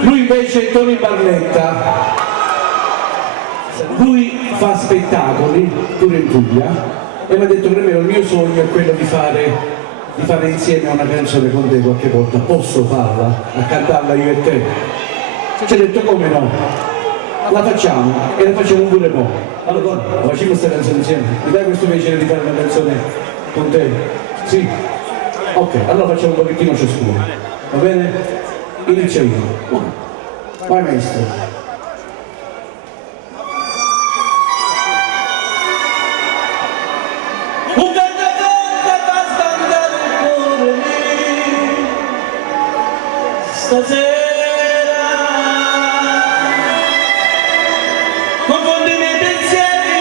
Lui invece è Tony Barletta, lui fa spettacoli pure in Puglia e mi ha detto che il mio sogno è quello di fare insieme una canzone con te qualche volta. Posso farla? A cantarla io e te? Ci ha detto come no? La facciamo e la facciamo pure mo'. Allora facciamo questa canzone insieme. Mi dai questo piacere di fare una canzone con te? Sì? Ok, allora facciamo un pochettino ciascuno. Va bene? Inizio io. Vai maestro. Stasera confondi i miei pensieri,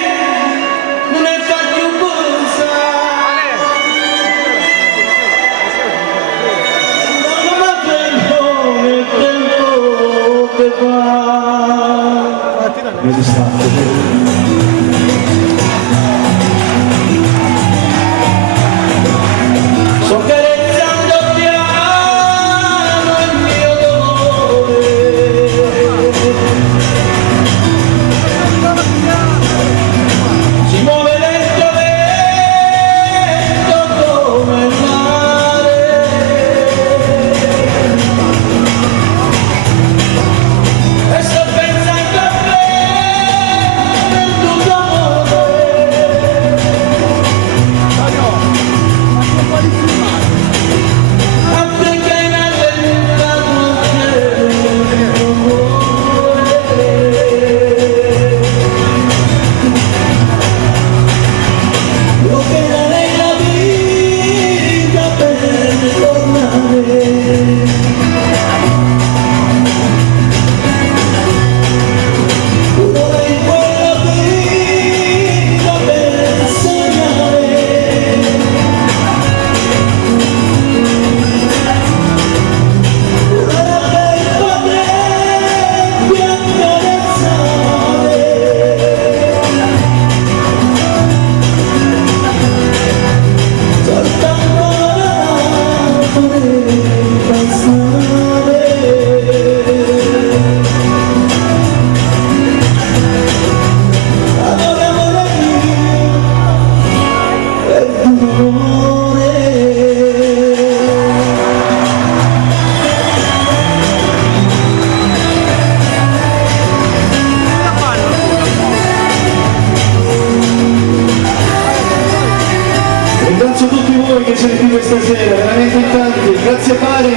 non ne fai più pensare. Non ho tempo, nel tempo che va. Mi distratto. Ringrazio tutti voi che siete qui questa sera, veramente in tanti, grazie Pari.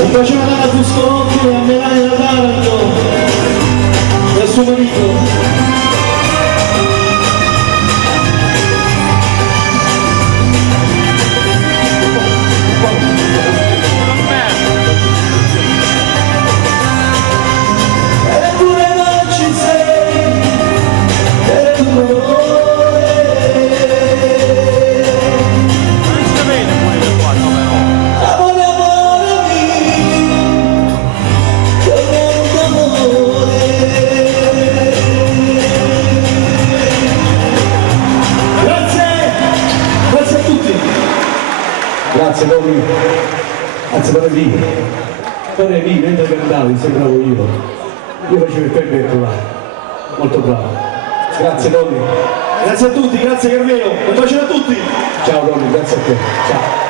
Un bacione a Fuscotti e a Melania Taranto e al suo marito. Grazie Tony, grazie per vivo. Per vivo, mentre cantavi, sembravo io. Io facevo il pezzetto là, molto bravo. Grazie Tony. Grazie a tutti, grazie Carmelo, un bacio a tutti. Ciao Tony, grazie a te. Ciao.